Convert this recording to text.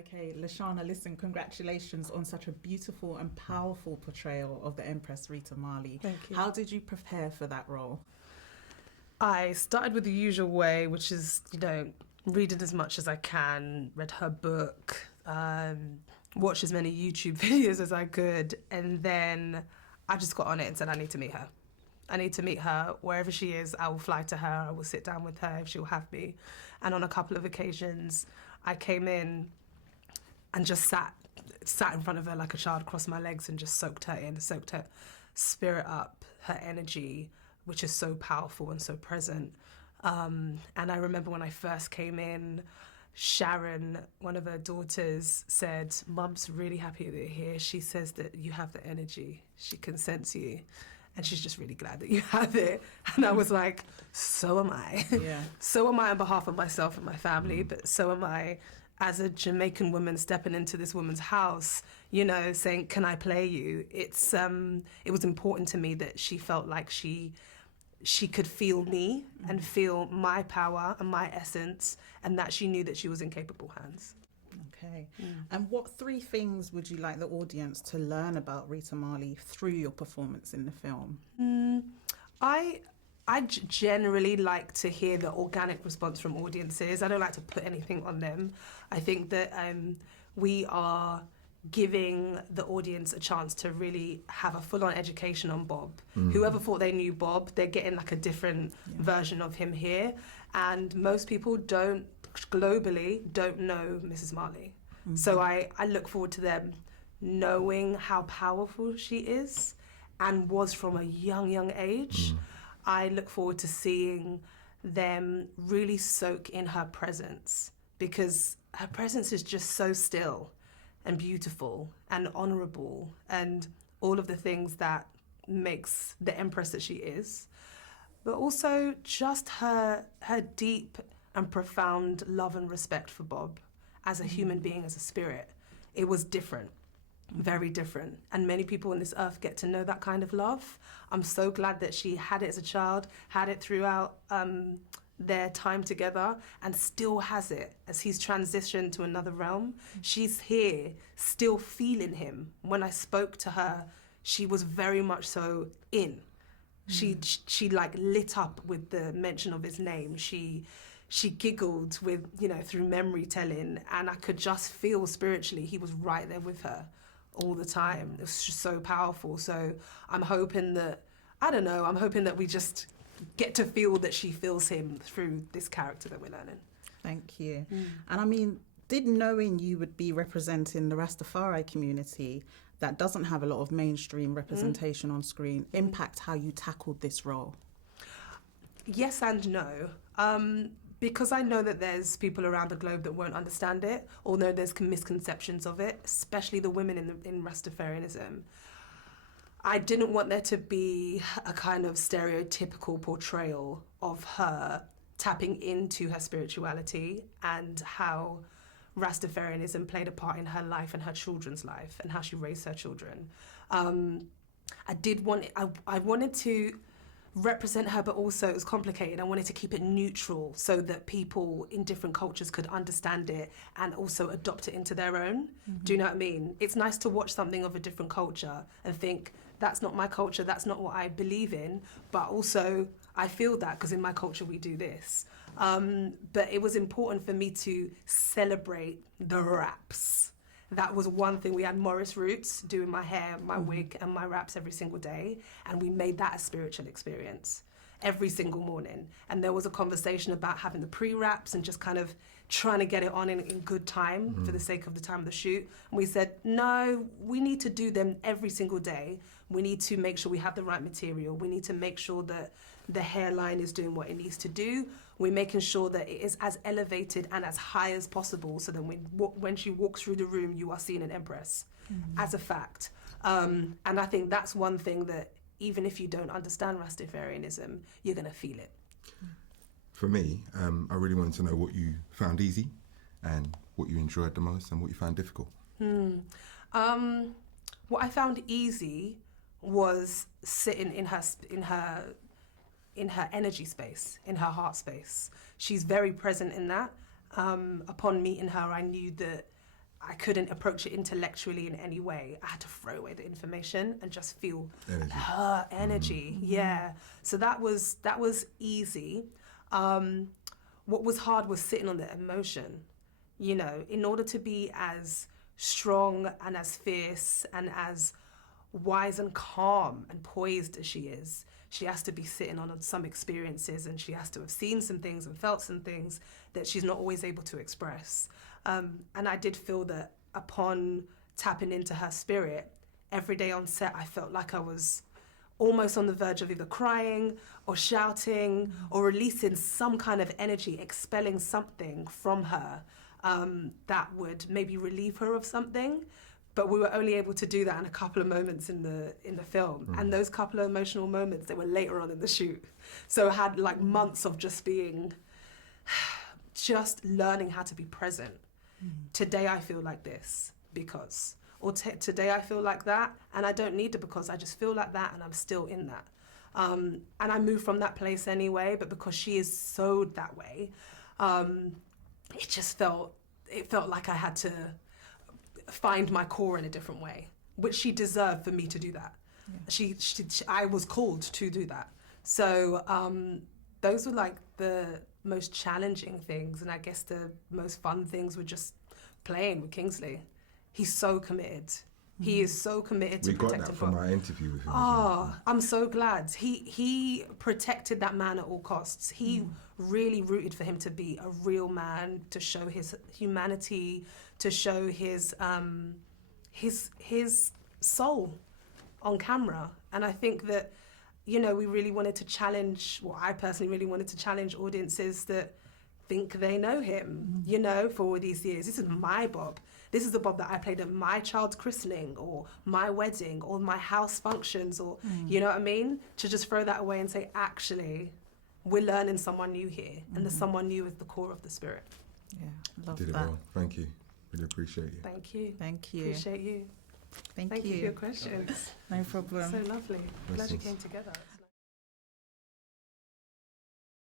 Okay, Lashana, listen, congratulations on such a beautiful and powerful portrayal of the Empress Rita Marley. Thank you. How did you prepare for that role? I started with the usual way, which is, reading as much as I can, read her book, watched as many YouTube videos as I could, and then I just got on it and said, I need to meet her. I need to meet her. Wherever she is, I will fly to her. I will sit down with her if she'll have me. And on a couple of occasions, I came in and just sat in front of her like a child, crossed my legs and just soaked her in, soaked her spirit up, her energy, which is so powerful and so present. And I remember when I first came in, Sharon, one of her daughters, said, Mum's really happy that you're here. She says that you have the energy. She can sense you. And she's just really glad that you have it. And I was like, so am I. Yeah. So am I on behalf of myself and my family, but so am I as a Jamaican woman stepping into this woman's house, saying, can I play you? It was important to me that she felt like she could feel me and feel my power and my essence, and that she knew that she was in capable hands. Okay. And what 3 things would you like the audience to learn about Rita Marley through your performance in the film? I generally like to hear the organic response from audiences. I don't like to put anything on them. I think that we are giving the audience a chance to really have a full-on education on Bob. Whoever thought they knew Bob, they're getting like a different version of him here. And most people globally don't know Mrs. Marley. So I look forward to them knowing how powerful she is and was from a young age. I look forward to seeing them really soak in her presence, because her presence is just so still and beautiful and honourable and all of the things that makes the Empress that she is. But also just her deep and profound love and respect for Bob as a human being, as a spirit. It was different. Very different. And many people on this earth get to know that kind of love. I'm so glad that she had it as a child, had it throughout their time together, and still has it as he's transitioned to another realm. She's here, still feeling him. When I spoke to her, she was very much so in. She like lit up with the mention of his name. She giggled with, through memory telling, and I could just feel spiritually he was right there with her all the time. It was just so powerful. So I'm hoping that we just get to feel that she feels him through this character that we're learning. Thank you. And I mean, did knowing you would be representing the Rastafari community that doesn't have a lot of mainstream representation on screen impact how you tackled this role? Yes and no. Because I know that there's people around the globe that won't understand it, or know there's misconceptions of it, especially the women in Rastafarianism. I didn't want there to be a kind of stereotypical portrayal of her tapping into her spirituality and how Rastafarianism played a part in her life and her children's life and how she raised her children. I wanted to represent her, but also it was complicated. I wanted to keep it neutral so that people in different cultures could understand it and also adopt it into their own. Do you know what I mean? It's nice to watch something of a different culture and think, that's not my culture, that's not what I believe in, but also I feel that because in my culture we do this. But it was important for me to celebrate the raps. That was one thing. We had Morris Roots doing my hair, my wig and my wraps every single day, and we made that a spiritual experience every single morning. And there was a conversation about having the pre-wraps and just kind of trying to get it on in good time for the sake of the time of the shoot. And we said, no, we need to do them every single day. We need to make sure we have the right material. We need to make sure that the hairline is doing what it needs to do. We're making sure that it is as elevated and as high as possible, so that when she walks through the room, you are seeing an empress as a fact. And I think that's one thing that even if you don't understand Rastafarianism, you're going to feel it. For me, I really wanted to know what you found easy and what you enjoyed the most and what you found difficult. What I found easy was sitting in her energy space, in her heart space. She's very present in that. Upon meeting her, I knew that I couldn't approach it intellectually in any way. I had to throw away the information and just feel her energy. Yeah. So that was easy. What was hard was sitting on the emotion. You know, in order to be as strong and as fierce and as wise and calm and poised as she is, she has to be sitting on some experiences, and she has to have seen some things and felt some things that she's not always able to express. And I did feel that upon tapping into her spirit, every day on set, I felt like I was almost on the verge of either crying or shouting or releasing some kind of energy, expelling something from her that would maybe relieve her of something. But we were only able to do that in a couple of moments in the film. And those couple of emotional moments, they were later on in the shoot. So I had like months of just learning how to be present. Today I feel like this because, or today I feel like that, and I don't need to because I just feel like that and I'm still in that. And I moved from that place anyway, but because she is sewed that way, it felt like I had to find my core in a different way, which she deserved for me to do that. Yeah. I was called to do that. So those were like the most challenging things, and I guess the most fun things were just playing with Kingsley. He's so committed. He is so committed to protecting. We got that from our interview with him. I'm so glad. He protected that man at all costs. He really rooted for him to be a real man, to show his humanity, to show his soul on camera. And I think that, you know, we really wanted to challenge, well, I personally really wanted to challenge audiences that think they know him, you know, for all these years. This is my Bob. This is the Bob that I played at my child's christening or my wedding or my house functions or, you know what I mean? To just throw that away and say, actually, we're learning someone new here. And the someone new is the core of the spirit. Yeah, love you did that. it well. Thank you. Really appreciate you. Thank you. Thank you. Appreciate you. Thank you for your questions. No problem. So lovely. Glad you Blessings. came together.